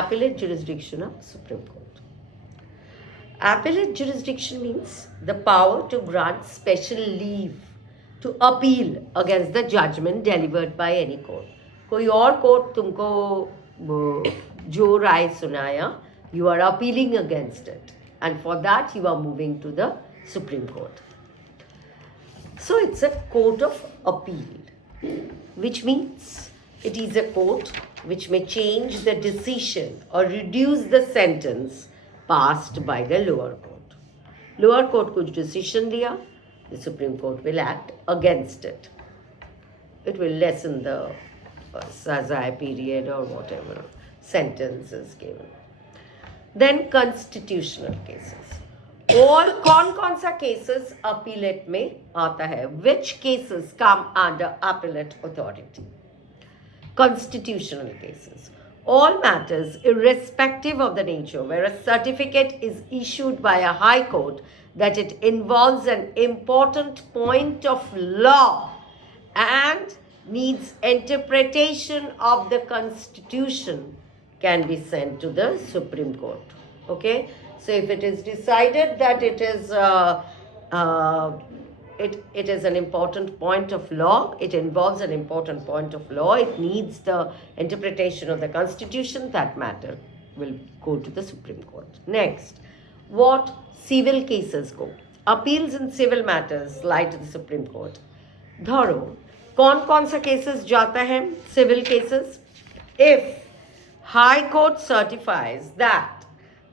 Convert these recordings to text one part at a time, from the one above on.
appellate jurisdiction of Supreme Court. Appellate jurisdiction means the power to grant special leave to appeal against the judgment delivered by any court. कोई और court तुमको जो राय सुनाया, you are appealing against it, and for that you are moving to the Supreme Court. So it's a court of appeal, which means it is a court which may change the decision or reduce the sentence passed by the lower court. Lower court कुछ decision दिया, the Supreme Court will act against it. It will lessen the sazai period or whatever sentence is given. Then constitutional cases. All कौन सा cases appellate में आता है? Which cases come under appellate authority? Constitutional cases. All matters, irrespective of the nature, where a certificate is issued by a high court that it involves an important point of law and needs interpretation of the Constitution, can be sent to the Supreme Court. Okay? So if it is decided that it is it is an important point of law, it involves an important point of law, it needs the interpretation of the Constitution, that matter will go to the Supreme Court. Next, what civil cases go? Appeals in civil matters lie to the Supreme Court. धरो कौन सा cases जाता है? Civil cases. If High Court certifies that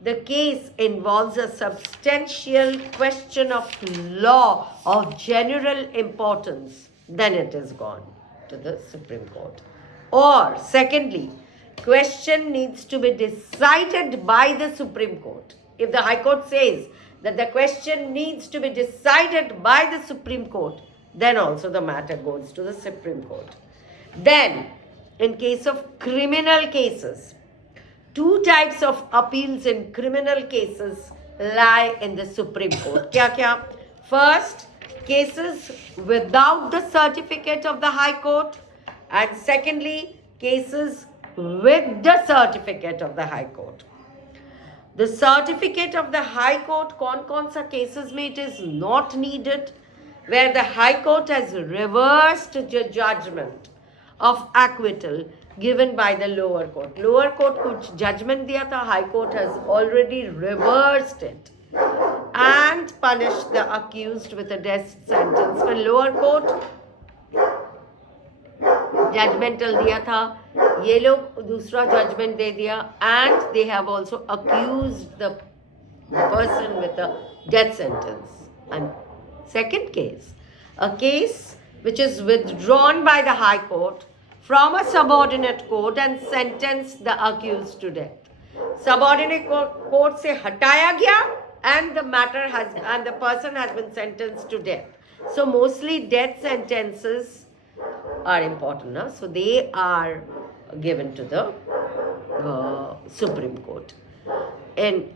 the case involves a substantial question of law of general importance, then it is gone to the Supreme Court. Or secondly, question needs to be decided by the Supreme Court. If the High Court says that the question needs to be decided by the Supreme Court, then also the matter goes to the Supreme Court. Then, in case of criminal cases, two types of appeals in criminal cases lie in the Supreme Court. क्या? First, cases without the certificate of the High Court, and secondly, cases with the certificate of the High Court. The certificate of the High Court, कौन सा cases में it is not needed, where the High Court has reversed the judgment of acquittal given by the lower court. Lower court कुछ judgment दिया था, High Court has already reversed it and punished the accused with a death sentence. When lower court judgmental दिया था, ये लोग दूसरा judgment दे दिया, and they have also accused the person with a death sentence. And second case, a case which is withdrawn by the High Court from a subordinate court and sentenced the accused to death. Subordinate court से हटाया गया and the matter has and the person has been sentenced to death. So mostly death sentences are important, no? So they are given to the Supreme Court. And